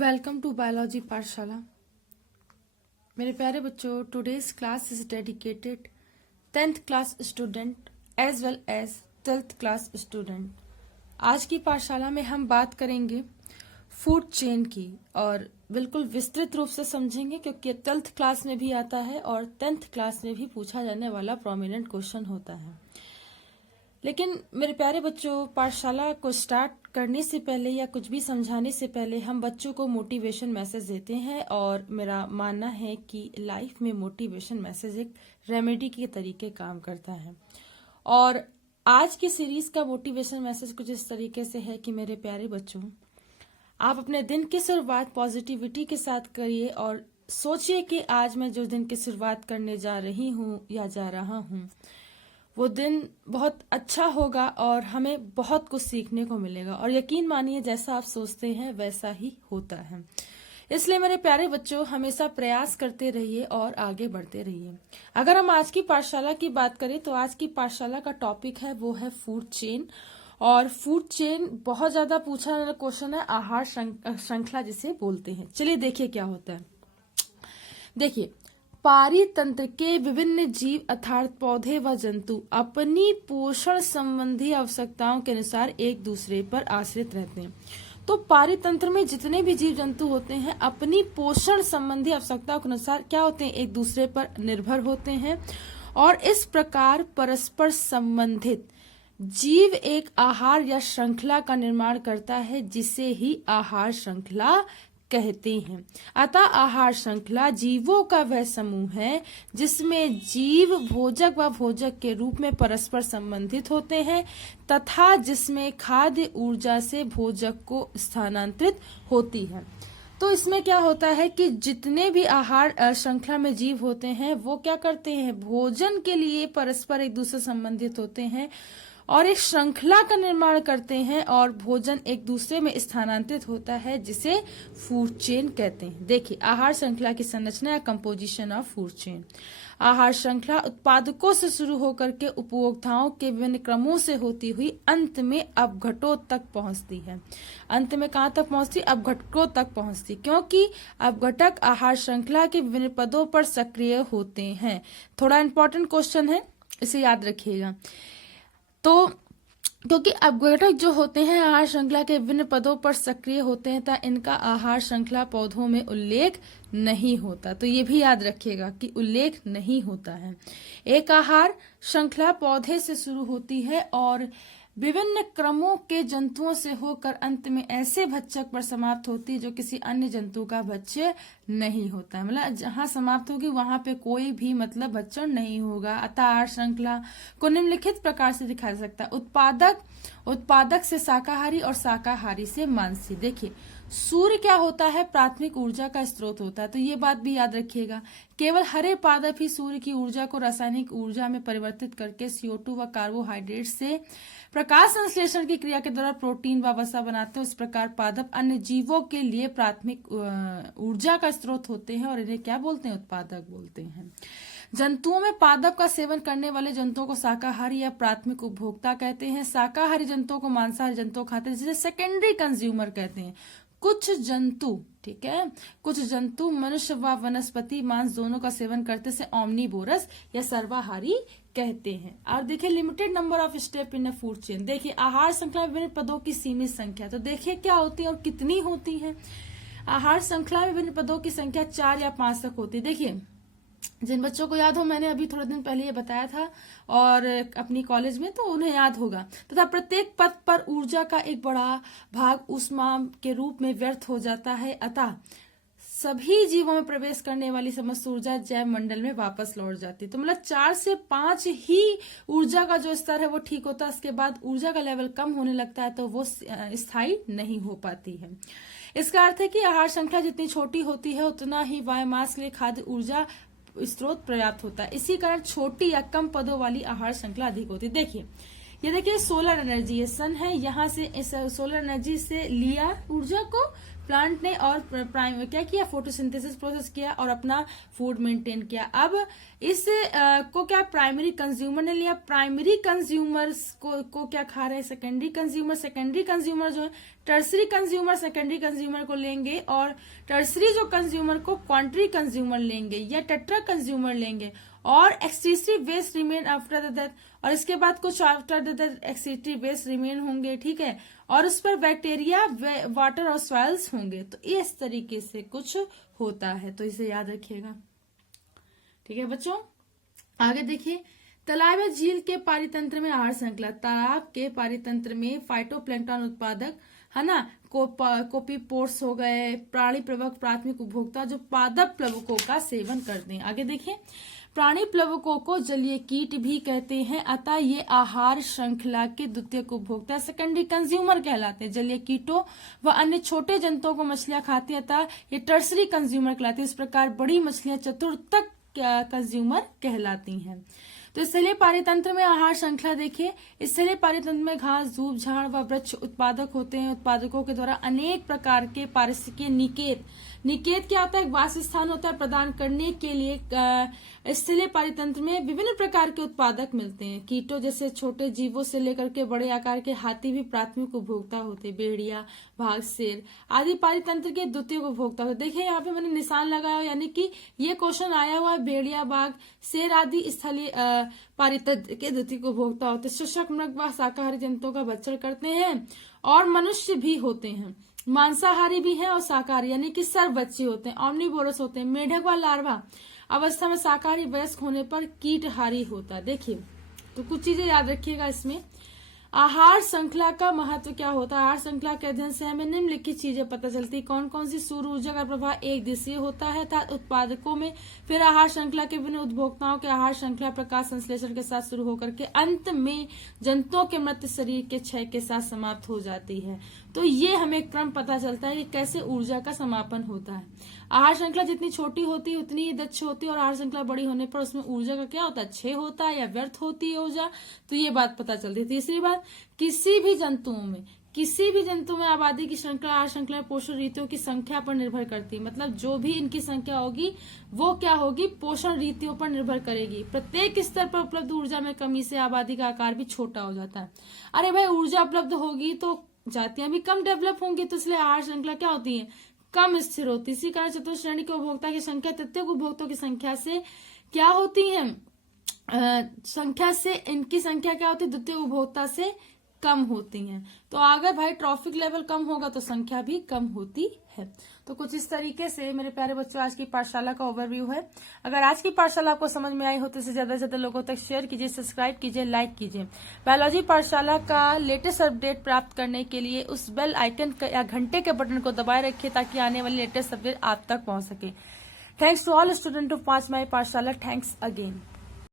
Welcome to biology पाठशाला। मेरे प्यारे बच्चों, today's class is dedicated 10th class student as well as 12th class student. आज की पाठशाला में हम बात करेंगे फूड चेन की और बिल्कुल विस्तृत रूप से समझेंगे, क्योंकि 12th क्लास में भी आता है और 10th क्लास में भी पूछा जाने वाला प्रोमिनेंट क्वेश्चन होता है। लेकिन मेरे प्यारे बच्चों, पाठशाला को स्टार्ट करने से पहले या कुछ भी समझाने से पहले हम बच्चों को मोटिवेशन मैसेज देते हैं, और मेरा मानना है कि लाइफ में मोटिवेशन मैसेज एक रेमेडी के तरीके काम करता है। और आज की सीरीज का मोटिवेशन मैसेज कुछ इस तरीके से है कि मेरे प्यारे बच्चों, आप अपने दिन की शुरुआत पॉजिटिविटी के साथ करिए और सोचिए कि आज मैं जो दिन की शुरुआत करने जा रही हूँ या जा रहा हूँ वो दिन बहुत अच्छा होगा और हमें बहुत कुछ सीखने को मिलेगा। और यकीन मानिए, जैसा आप सोचते हैं वैसा ही होता है। इसलिए मेरे प्यारे बच्चों, हमेशा प्रयास करते रहिए और आगे बढ़ते रहिए। अगर हम आज की पाठशाला की बात करें तो आज की पाठशाला का टॉपिक है वो है फूड चेन। और फूड चेन बहुत ज्यादा पूछा जाने वाला क्वेश्चन है, आहार श्रृंखला जिसे बोलते हैं। चलिए देखिए क्या होता है। देखिए, पारितंत्र के विभिन्न जीव अर्थात पौधे व जंतु अपनी पोषण संबंधी आवश्यकताओं के अनुसार एक दूसरे पर आश्रित रहते हैं। तो पारितंत्र में जितने भी जीव जंतु होते हैं अपनी पोषण संबंधी आवश्यकताओं के अनुसार क्या होते हैं, एक दूसरे पर निर्भर होते हैं। और इस प्रकार परस्पर संबंधित जीव एक आहार या श्रृंखला का निर्माण करता है, जिसे ही आहार श्रृंखला कहते हैं। अतः आहार श्रृंखला जीवों का वह समूह है जिसमें जीव भोजक व भोजक के रूप में परस्पर संबंधित होते हैं तथा जिसमें खाद्य ऊर्जा से भोजक को स्थानांतरित होती है। तो इसमें क्या होता है कि जितने भी आहार श्रृंखला में जीव होते हैं वो क्या करते हैं, भोजन के लिए परस्पर एक दूसरे संबंधित होते हैं और एक श्रृंखला का निर्माण करते हैं और भोजन एक दूसरे में स्थानांतरित होता है, जिसे फूड चेन कहते हैं। देखिए, आहार श्रृंखला की संरचना या कंपोजिशन ऑफ फूड चेन। आहार श्रृंखला उत्पादकों से शुरू होकर के उपभोक्ताओं के विभिन्न क्रमों से होती हुई अंत में अपघटों तक पहुंचती है। अंत में कहाँ तक पहुंचती, अपघटकों तक पहुंचती, क्योंकि अपघटक आहार श्रृंखला के विभिन्न पदों पर सक्रिय होते हैं। थोड़ा इंपॉर्टेंट क्वेश्चन है, इसे याद रखिएगा। तो क्योंकि अपघटक जो होते हैं आहार श्रृंखला के विभिन्न पदों पर सक्रिय होते हैं, तथा इनका आहार श्रृंखला पौधों में उल्लेख नहीं होता। तो ये भी याद रखिएगा कि उल्लेख नहीं होता है। एक आहार श्रृंखला पौधे से शुरू होती है और विभिन्न क्रमों के जंतुओं से होकर अंत में ऐसे भक्षक पर समाप्त होती है जो किसी अन्य जंतु का भक्ष्य नहीं होता है। मतलब जहां समाप्त होगी वहां पे कोई भी भक्षण नहीं होगा। अतः आहार श्रृंखला को निम्नलिखित प्रकार से दिखाया जा सकता है। उत्पादक से शाकाहारी और शाकाहारी से मांसी। देखिए, सूर्य क्या होता है, प्राथमिक ऊर्जा का स्रोत होता है। तो ये बात भी याद रखिएगा। केवल हरे पादप ही सूर्य की ऊर्जा को रासायनिक ऊर्जा में परिवर्तित करके CO2 व कार्बोहाइड्रेट से प्रकाश संश्लेषण की क्रिया के द्वारा प्रोटीन व वसा बनाते हैं। उस प्रकार पादप अन्य जीवों के लिए प्राथमिक ऊर्जा का स्रोत होते हैं और इन्हें क्या बोलते हैं, उत्पादक बोलते हैं। जंतुओं में पादप का सेवन करने वाले जंतुओं को शाकाहारी या प्राथमिक उपभोक्ता कहते हैं। शाकाहारी जंतुओं को मांसाहारी जंतु खाते हैं, जिसे सेकेंडरी कंज्यूमर कहते हैं। कुछ जंतु, ठीक है, कुछ जंतु मनुष्य व वनस्पति मांस दोनों का सेवन करते से ओमनीवोरस या सर्वाहारी कहते हैं। और देखिए, limited number of step in a food chain. देखिए, आहार श्रृंखला में विभिन्न पदों की सीमित संख्या। तो देखिए क्या होती है और कितनी होती है। आहार श्रृंखला में विभिन्न पदों की संख्या 4 या 5 तक होती है। देखिए, जिन बच्चों को याद हो, मैंने अभी थोड़े दिन पहले ये बताया था और अपनी कॉलेज में, तो उन्हें याद होगा। तथा प्रत्येक पद पर ऊर्जा का एक बड़ा भाग ऊष्मा के रूप में व्यर्थ हो जाता है। अतः सभी जीवों में प्रवेश करने वाली समस्त ऊर्जा जैव मंडल में वापस लौट जाती है। तो 4 से 5 ही ऊर्जा का जो स्तर है वो ठीक होता है। इसके बाद ऊर्जा का लेवल कम होने लगता है, तो वो स्थायी नहीं हो पाती है। इसका अर्थ है कि आहार श्रृंखला जितनी छोटी होती है उतना ही बायोमास के लिए खाद्य ऊर्जा स्रोत पर्याप्त होता है। इसी कारण छोटी या कम पदों वाली आहार श्रृंखला अधिक होती है। देखिए, ये देखिए सोलर एनर्जी, ये सन है, यहाँ से इस सोलर एनर्जी से लिया ऊर्जा को प्लांट ने और प्राइम क्या किया, फोटोसिंथेसिस प्रोसेस किया और अपना फूड मेंटेन किया। अब इस को क्या प्राइमरी कंज्यूमर ने लिया, प्राइमरी कंज्यूमर्स को क्या खा रहे हैं सेकेंडरी कंज्यूमर जो है टर्सरी कंज्यूमर सेकेंडरी कंज्यूमर को लेंगे, और टर्सरी जो कंज्यूमर को क्वांटरी कंज्यूमर लेंगे या टेट्रा कंज्यूमर लेंगे, और excretory waste remain after the death, और इसके बाद कुछ after the death excretory waste remain होंगे, ठीक है, और उस पर बैक्टीरिया, वाटर और सॉइल्स होंगे। तो इस तरीके से कुछ होता है, तो इसे याद रखिएगा, ठीक है बच्चों। आगे देखिए, तालाब या झील के पारितंत्र में आहार श्रृंखला, तालाब के पारितंत्र में फाइटोप्लैंक्टन उत्पादक है ना, कोपीपोर्स हो गए, प्राणी प्लवक प्राथमिक उपभोक्ता जो पादप प्लवकों का सेवन करते हैं। आगे देखिए, प्राणी प्लवकों को जलीय कीट भी कहते हैं, अतः ये आहार श्रृंखला के द्वितीयक उपभोक्ता सेकेंडरी कंज्यूमर कहलाते हैं। जलीय कीटों व अन्य छोटे जंतुओं को मछलियां खाती है, अतः ये टर्सरी कंज्यूमर कहलाती है। इस प्रकार बड़ी मछलियां चतुर्थक कंज्यूमर कहलाती हैं। तो स्थलीय पारितंत्र में आहार श्रृंखला देखिए, स्थलीय पारितंत्र में घास, धूप, झाड़ व वृक्ष उत्पादक होते हैं। उत्पादकों के द्वारा अनेक प्रकार के पारिस्थितिकीय निकेत क्या होता है, एक वास स्थान होता है प्रदान करने के लिए। स्थलीय पारितंत्र में विभिन्न प्रकार के उत्पादक मिलते हैं। कीटों जैसे छोटे जीवों से लेकर के बड़े आकार के हाथी भी प्राथमिक उपभोक्ता होते हैं। भेड़िया, बाघ, शेर आदि पारितंत्र के द्वितीय उपभोक्ता होते। देखिए यहाँ पे मैंने निशान लगाया, यानी कि ये क्वेश्चन आया हुआ है, भेड़िया, बाघ, शेर आदि स्थलीय पारितंत्र के द्वितीय उपभोक्ता होते हैं। शुष्क मृग व शाकाहारी जंतुओं का भक्षण करते हैं, और मनुष्य भी होते हैं, मांसाहारी भी हैं और शाकाहारी, यानी कि सर्वभक्षी होते हैं, ऑमनीवोरस होते हैं। मेढक व लार्वा अवस्था में शाकाहारी, वयस्क होने पर कीटहारी होता है। देखिए, तो कुछ चीजें याद रखिएगा इसमें। आहार श्रृंखला का महत्व क्या होता है, आहार श्रृंखला के अध्ययन से हमें निम्नलिखित चीजें पता चलती, कौन कौन सी सूर्य ऊर्जा का प्रभाव एक दिशीय होता है अर्थात उत्पादकों में, फिर आहार श्रृंखला के विभिन्न उपभोक्ताओं के आहार श्रृंखला प्रकाश संश्लेषण के साथ शुरू होकर के अंत में जंतुओं के मृत शरीर के क्षय के साथ समाप्त हो जाती है। तो ये हमें क्रम पता चलता है कि कैसे ऊर्जा का समापन होता है। आहार श्रृंखला जितनी छोटी होती है उतनी ही दक्ष होती है, और आहार श्रृंखला बड़ी होने पर उसमें ऊर्जा का क्या होता है, क्षय होता है या व्यर्थ होती है ऊर्जा। तो ये बात पता चलती है। तीसरी बात, किसी भी जंतु में आबादी की श्रृंखला आहार श्रृंखला में पोषण रीतियों की संख्या पर निर्भर करती है। मतलब जो भी इनकी संख्या होगी वो क्या होगी, पोषण रीतियों पर निर्भर करेगी। प्रत्येक स्तर पर उपलब्ध ऊर्जा में कमी से आबादी का आकार भी छोटा हो जाता है। अरे भाई, ऊर्जा उपलब्ध होगी तो जातियां भी कम डेवलप होंगी, तो इसलिए आहार श्रृंखला क्या होती है, कम स्थिर होती। इसी कारण चतुर्श्रेणी के उपभोक्ता की संख्या तृतीयक उपभोक्ताओं की संख्या से क्या होती है, इनकी संख्या क्या होती है, द्वितीय उपभोक्ता से कम होती हैं। तो अगर भाई ट्रॉफिक लेवल कम होगा तो संख्या भी कम होती है। तो कुछ इस तरीके से मेरे प्यारे बच्चों आज की पाठशाला का ओवरव्यू है। अगर आज की पाठशाला आपको समझ में आई हो तो इसे ज्यादा से ज्यादा लोगों तक शेयर कीजिए, सब्सक्राइब कीजिए, लाइक कीजिए। बायोलॉजी पाठशाला का लेटेस्ट अपडेट प्राप्त करने के लिए उस बेल आइकन या घंटे के बटन को दबाए रखिए ताकि आने वाली लेटेस्ट अपडेट आप तक पहुंच सके। Thanks to all student of 5 May पाठशाला। Thanks again.